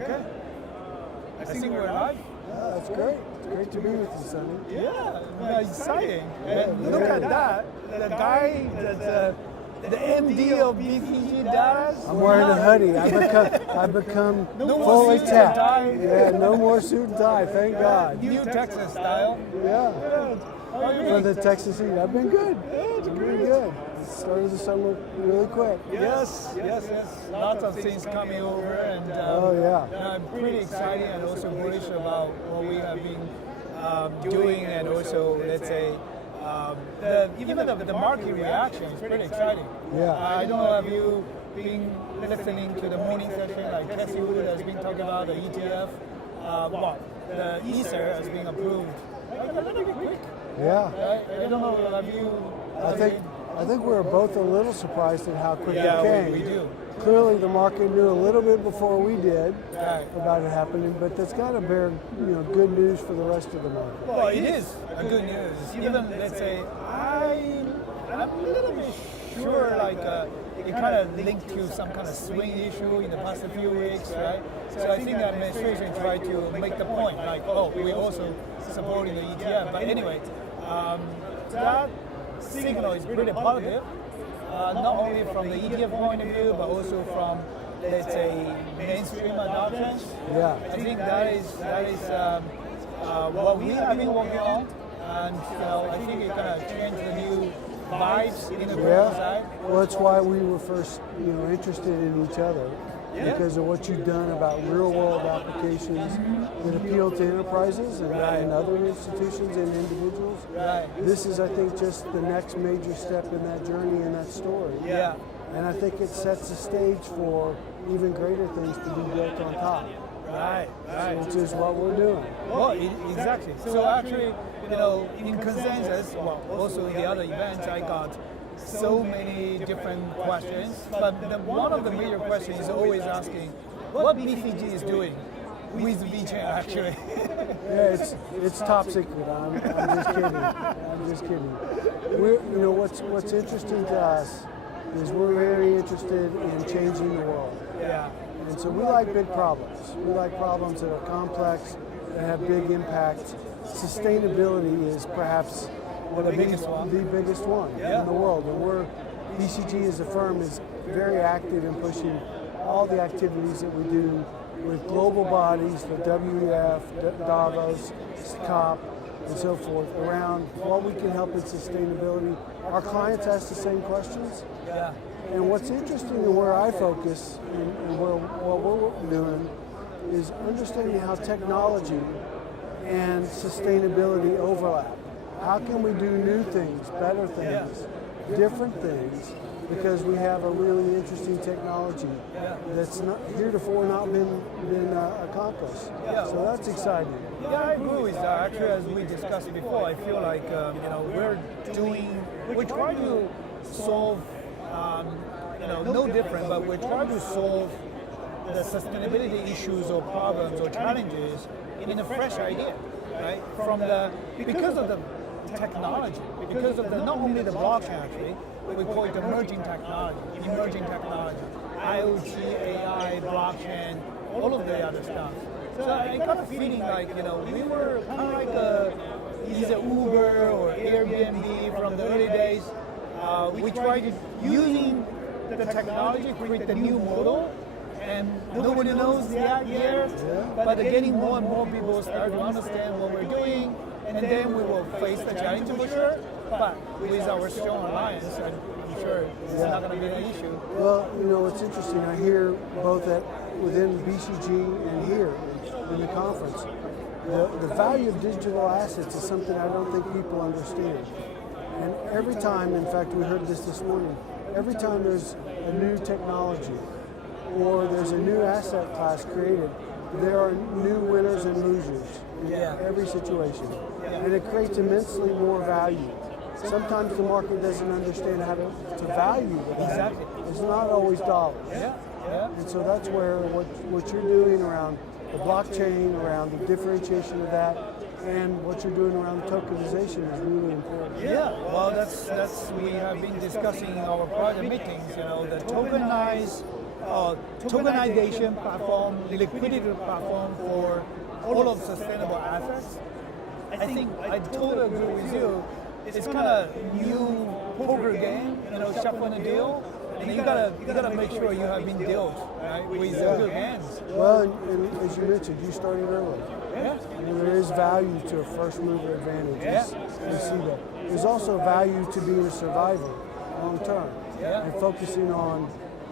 Okay. I think we're live. Yeah, that's great. It's great to be with you, Sonny. Yeah, exciting. And look at that. The guy that's the MD of BCG Dallas. I'm wearing a hoodie. I've become fully tapped. Yeah, no more suit and tie. Thank God. New Texas style. Yeah. For the Texas heat, I've been good. It's Really good. Started the summer really quick. Yes. Lots of things coming over, and I'm pretty excited and also bullish about what we have been doing, and also let's say even the market reaction is pretty exciting. Yeah. I don't know if you been listening to the morning session, like Cassie Wood has been talking about the ETF. The Ether has been approved. Like a little bit quick. Yeah. I don't know. Have you? I think we were both a little surprised at how quick it came. We do. Clearly, the market knew a little bit before we did Right. about it happening, but that's got to bear good news for the rest of the market. Well, it is a good news. Even let's say I'm a little bit sure like it kind of linked to some kind of swing issue in the past few weeks, right? So I think the administration tried to make the point like, oh, we're also supporting the ETF. But anyway, that signal is pretty positive. Not only from the ETF point of view, but also from, let's say, mainstream adoption. Yeah. I think that is what we have been working on, and I think it's gonna change the new vibes in the crypto side. Well, that's why we were first, interested in each other, because of what you've done about real-world applications that appeal to enterprises and other institutions and individuals. Right. This is, I think, just the next major step in that journey and that story. Yeah. And I think it sets the stage for even greater things to be built on top. Right. Which is what we're doing. Well, exactly. So actually, in consensus, well, also in the other events, I got so many different questions. But one of the major questions is always asking, what BCG is doing with VeChain actually. Yeah, it's top secret. I'm just kidding. I'm just kidding. What's interesting to us is we're very interested in changing the world. Yeah. And so we like big problems. We like problems that are complex, that have big impact. Sustainability is perhaps the biggest one in the world. And BCG as a firm is very active in pushing all the activities that we do with global bodies, the WEF, Davos, COP, and so forth, around what we can help in sustainability. Our clients ask the same questions. Yeah. And what's interesting and where I focus and what we're doing is understanding how technology and sustainability overlap. How can we do new things, better things, different things, because we have a really interesting technology that's heretofore not been accomplished. Yeah. So that's exciting. Yeah, I agree with that. Actually, as we discussed before, I feel like we're trying to solve, no different, but we're trying to solve the sustainability issues or problems or challenges in a fresh idea, right? Because of the technology, because of not only the blockchain actually, but we call it emerging technology, IoT, AI, blockchain, all of the other stuff. So I got a feeling like, we were kind of like either Uber or Airbnb from the early days. We tried using the technology to create the new model, and nobody knows that yet, but getting more and more people start to understand what we're doing, and then we will face the challenge for sure, but with our strong alliance, I'm sure it's not going to be an issue. Well, it's interesting. I hear both within BCG and here in the conference, the value of digital assets is something I don't think people understand. And every time, in fact, we heard this morning, every time there's a new technology or there's a new asset class created, there are new winners and losers in every situation. And it creates immensely more value. Sometimes the market doesn't understand how to value the value. Exactly. It's not always dollars. Yeah. And so that's where what you're doing around the blockchain, around the differentiation of that, and what you're doing around tokenization is really important. Yeah, well, that's we have been discussing in our private meetings. The tokenized tokenization platform, liquidity platform for all of sustainable assets. I think I totally agree with you. It's kind of new poker game, shuffling a deal, and you gotta make sure you have been dealt, right, with good hands. Well, and as you mentioned, you started early. Yeah. There is value to a first mover advantage. Yeah. You see that. There's also value to being a survivor long term Yeah. and focusing on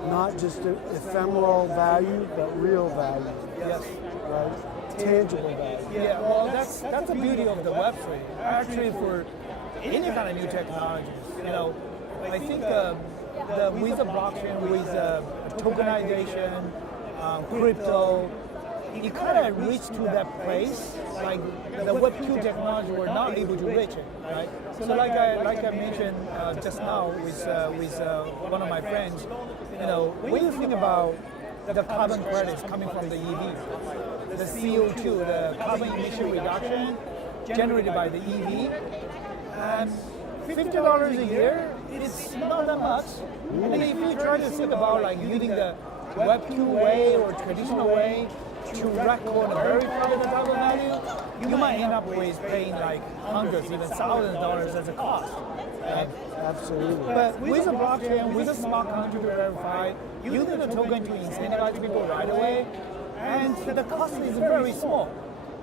not just ephemeral value, but real value, Yes. right? Tangible value. Yeah, well, that's the beauty of the Web3. Actually, for any kind of new technologies, I think with the blockchain, with tokenization, crypto, you kind of reach to that place, like the Web2 technology were not able to reach it, right? So like I mentioned just now with one of my friends, when you think about the carbon credits coming from the EV, the CO2, the carbon emission reduction generated by the EV, and $50 a year, it's not that much. And if you try to think about like using the Web2 way or traditional way to record a very private dollar value, you might end up with paying like hundreds, even thousands of dollars as a cost. Right? Absolutely. But with a blockchain, with a smart contract to verify, using the token to incentivize people right away, and the cost is very small,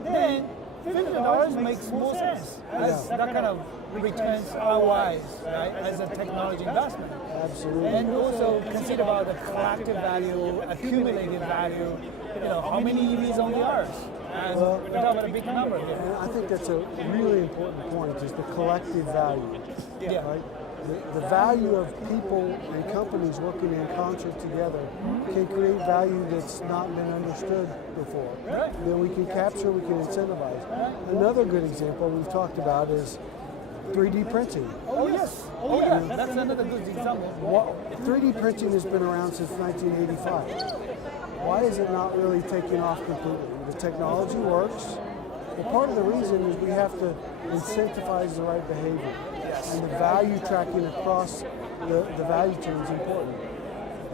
then $50 makes more sense as that kind of returns ROIs, right, as a technology investment. Absolutely. And also consider about the collective value, accumulated value, how many EVs on the earth. And we're talking about a big number here. And I think that's a really important point, is the collective value. Yeah. Right? The value of people and companies working in concert together can create value that's not been understood before. Right. Then we can capture, we can incentivize. Another good example we've talked about is 3D printing. Oh yes. Oh yeah. That's another good example. 3D printing has been around since 1985. Why is it not really taking off completely? The technology works, but part of the reason is we have to incentivize the right behavior. And the value tracking across the value chain is important.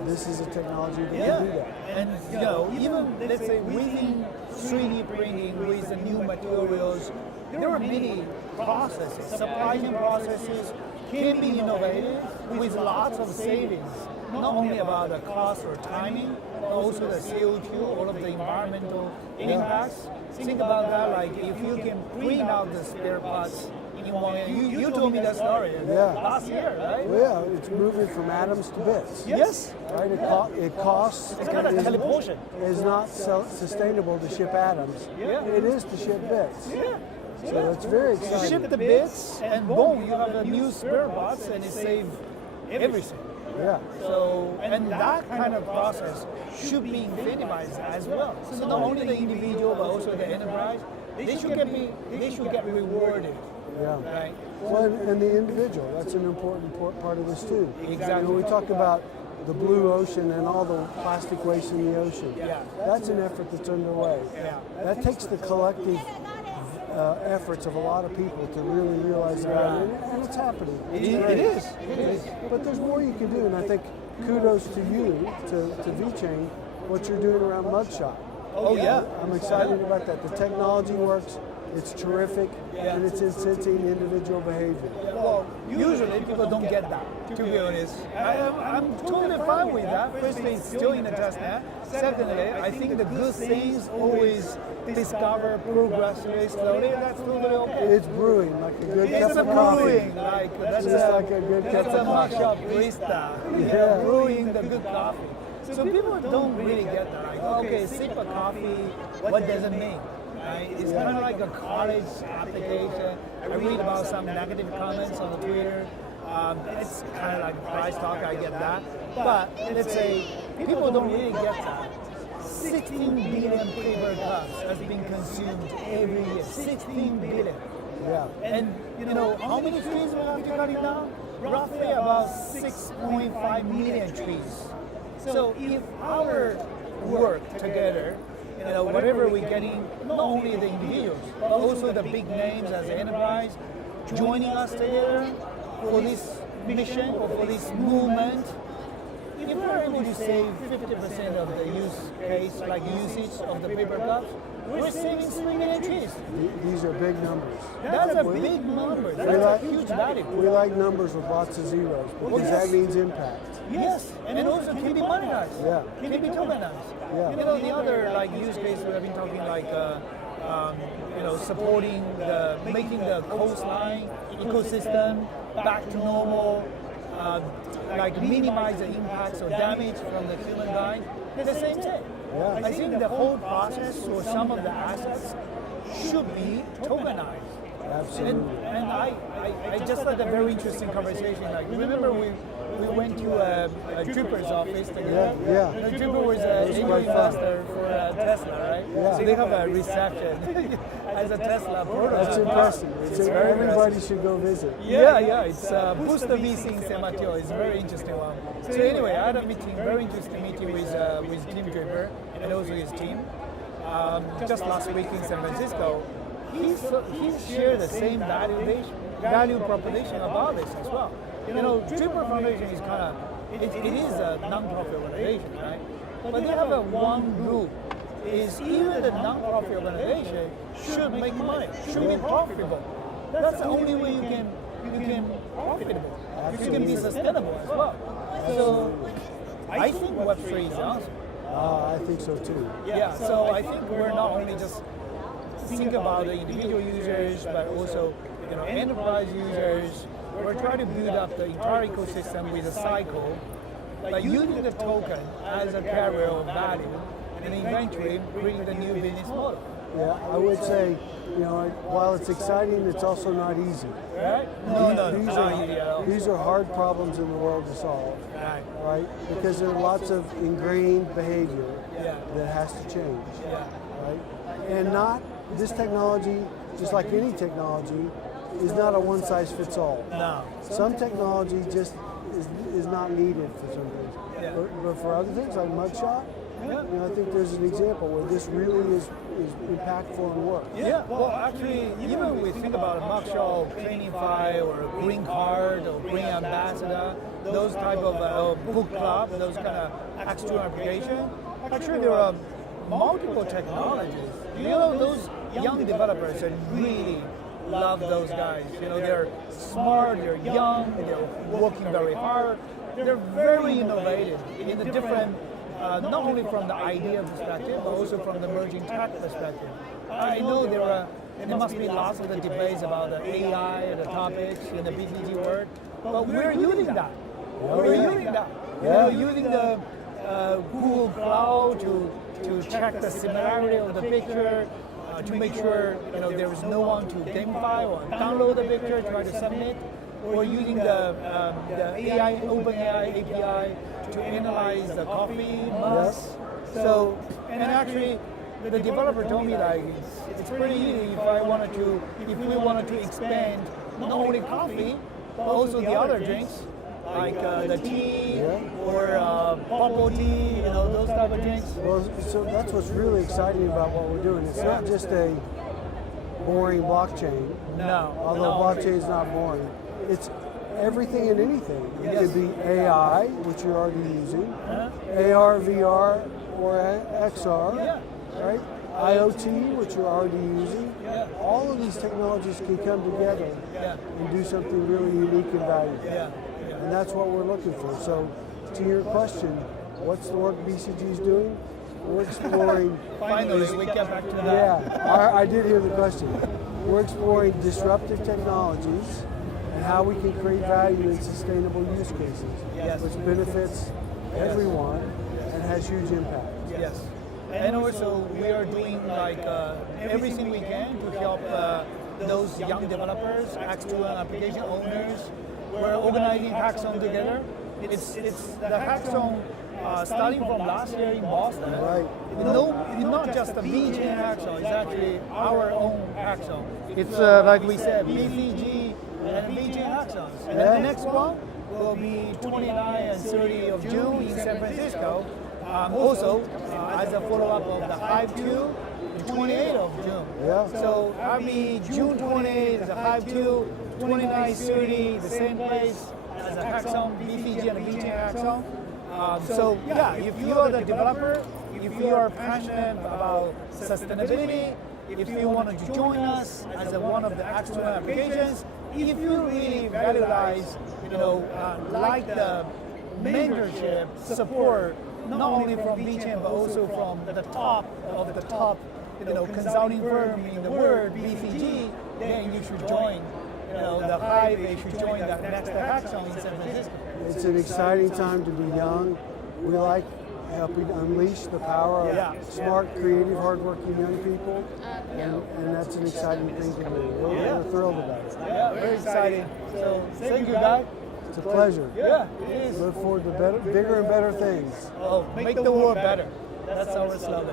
This is a technology that can do that. And even let's say within 3D printing with the new materials, there are many processes, supply chain processes can be innovative with lots of savings. Not only about the cost or timing, but also the CO2, all of the environmental impacts. Think about that, like if you can print out the spare parts in one year. You told me that story last year, right? Well, yeah, it's moving from atoms to bits. Yes. Right? It costs. It's kind of teleportation. It's not sustainable to ship atoms. Yeah. It is to ship bits. Yeah. So it's very exciting. Ship the bits, and boom, you have a new spare parts, and it saves everything. Yeah. So, and that kind of process should be incentivized as well. So not only the individual, but also the enterprise, they should get rewarded. Yeah. Right. Well, and the individual, that's an important part of this too. Exactly. We talk about the blue ocean and all the plastic waste in the ocean. Yeah. That's an effort that's underway. Yeah. That takes the collective efforts of a lot of people to really realize that, and it's happening. It is. But there's more you can do, and I think kudos to you, to VeChain, what you're doing around Mugshot. Oh yeah. I'm excited about that. The technology works. It's terrific, and it's incenting individual behavior. Well, usually people don't get that, to be honest. I'm totally fine with that. Firstly, it's still in the test net. Secondly, I think the good things always discover progressively, slowly. That's totally okay. It's brewing like a good It's cup a of coffee. brewing, like that's like a good cup of coffee. Mugshot barista. Yeah. Brewing the good coffee. So people don't really get that. Like, okay, sip a coffee, what does it mean? Right? It's kind of like a college application. I read about some negative comments on Twitter. It's kind of like price talk, I get that. But let's say people don't really get that. 16 billion paper cups has been consumed every year. 16 billion. Yeah. And how many trees we have to cut it down? Roughly about 6.5 million trees. So if our work together, whatever we're getting, not only the individuals, but also the big names as an enterprise, joining us together for this mission or for this movement, if we're able to save 50% of the use case, like usage of the paper cups, we're saving 3 million trees. These are big numbers. That's a big number. That's a huge value. We like numbers with lots of zeros because that means impact. Yes, and also can be monetized. Yeah. Can be tokenized. Yeah. You know, the other like use case we have been talking like, you know, supporting making the coastline ecosystem back to normal, like minimize the impacts or damage from the humankind. The same thing. Yeah. I think the whole process or some of the assets should be tokenized. Absolutely. And I just had a very interesting conversation. Like, remember we went to a Dripper's office together? Yeah. The Dripper was an angel investor for Tesla, right? Yeah. So they have a reception as a Tesla prototype. That's impressive. It's very Everybody should go visit. Yeah. It's Booster VC in San Mateo. It's a very interesting one. So anyway, I had a meeting, very interesting meeting with Tim Draper and also his team. Just last week in San Francisco. He shared the same value proposition about this as well. You know, Draper Foundation is kind of, it is a non-profit organization, right? But they have one rule, is even the non-profit organization should make money, should be profitable. That's the only way you can profitable. You can be sustainable as well. So I think Web3 is awesome. I think so too. Yeah, so I think we're not only just think about the individual users, but also, you know, enterprise users. We're trying to build up the entire ecosystem with a cycle, but using the token as a carrier of value, and eventually bring the new business model. Yeah, I would say, you know, while it's exciting, it's also not easy. Right? No. These are hard problems in the world to solve. Right? Because there are lots of ingrained behavior that has to change. Right? And this technology, just like any technology, is not a one-size-fits-all. No. Some technology just is not needed for some things. Yeah. But for other things like Mugshot, you know, I think there's an example where this really is impactful and works. Yeah, well actually, even when we think about a Mugshot, Trainify, or a Green Card, or Green Ambassador, those type of book club, those kind of external applications, actually there are multiple technologies. You know, those young developers really love those guys. You know, they're smart, they're young, they're working very hard. They're very innovative in the different, not only from the idea perspective, but also from the emerging tech perspective. I know there must be lots of the debates about the AI and the topics in the BTG world, but we're using that. We're using that. You know, using the Google Cloud to check the similarity of the picture, to make sure, you know, there is no one to gamify or download the picture, try to submit, or using the AI, OpenAI API to analyze the coffee mugs. So, and actually, the developer told me like it's pretty easy if we wanted to expand not only coffee but also the other drinks like the tea or bubble tea, you know, those type of drinks. Well, so that's what's really exciting about what we're doing. It's not just a boring blockchain. No. Although blockchain is not boring. It's everything and anything. It could be AI, which you're already using, AR, VR, or XR, right? IoT, which you're already using. All of these technologies can come together and do something really unique and valuable. And that's what we're looking for. So, to your question, what's the work BCG is doing? We're exploring. Finally, we get back to that. Yeah, I did hear the question. We're exploring disruptive technologies and how we can create value in sustainable use cases, which benefits everyone and has huge impact. Yes. And also, we are doing like everything we can to help those young developers, external application owners. We're organizing hackathon together. It's the hackathon starting from last year in Boston. Right. It's not just a VeChain hackathon, it's actually our own hackathon. It's like we said, BCG and VeChain hackathons. And then the next one will be 29 and 30 of June in San Francisco. Also, as a follow-up of the Hive 2, the 28th of June. Yeah. So, I mean, June 28th is the Hive 2, 29, 30, the same place as a hackathon, BCG and VeChain hackathon. So yeah, if you are the developer, if you are passionate about sustainability, if you want to join us as one of the external applications, if you really valuize, like the mentorship support, not only from VChain but also from the top of the top, consulting firm in the world, BCG, then you should join. The Hive, you should join the next hackathon in San Francisco. It's an exciting time to be young. We like helping unleash the power of smart, creative, hardworking young people, and that's an exciting thing to do. We're thrilled about it. Yeah, very exciting. So thank you, guys. It's a pleasure. Yeah, it is. Look forward to bigger and better things. Oh, make the world better. That's our slogan.